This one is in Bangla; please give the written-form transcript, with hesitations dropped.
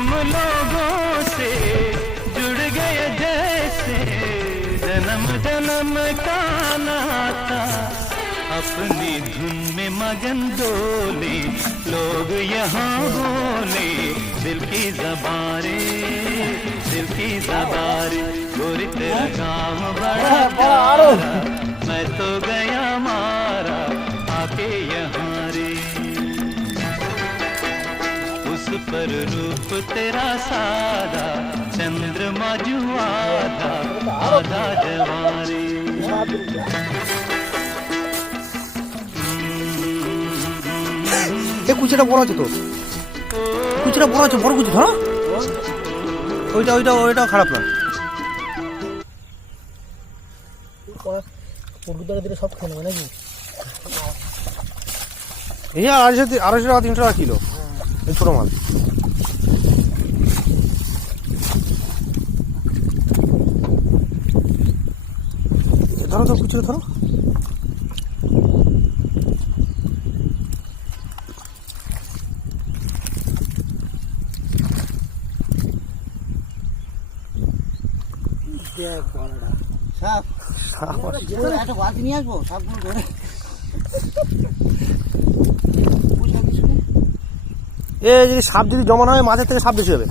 तुम लोगों से जुड़ गए जैसे जन्म जन्म का नाता। अपनी धुन में मगन डोले लोग यहाँ बोले दिल की ज़बारे, दिल की ज़बारे। गोरी तेरा काम बड़ा प्यारा, मैं तो गया मारा आके यहाँ रे। उस पर रूप तेरा सादा, चंद्रमा जुआ था आधा जवारे। কুচিটা বড় আছে তো, কুচিটা বড় আছে, বড় কুচি ধরো। ওইটা ওইটা ওইটা খারাপ না। সব খেয়ে নেবে নাকি? এই 250 টাকা 300 টাকা কিলো এই ছোট মাল। ধরো তো কুচিটা ধরো। যদি সাপ যদি জমা না হয় মাছের থেকে সাপ বেশি হবে।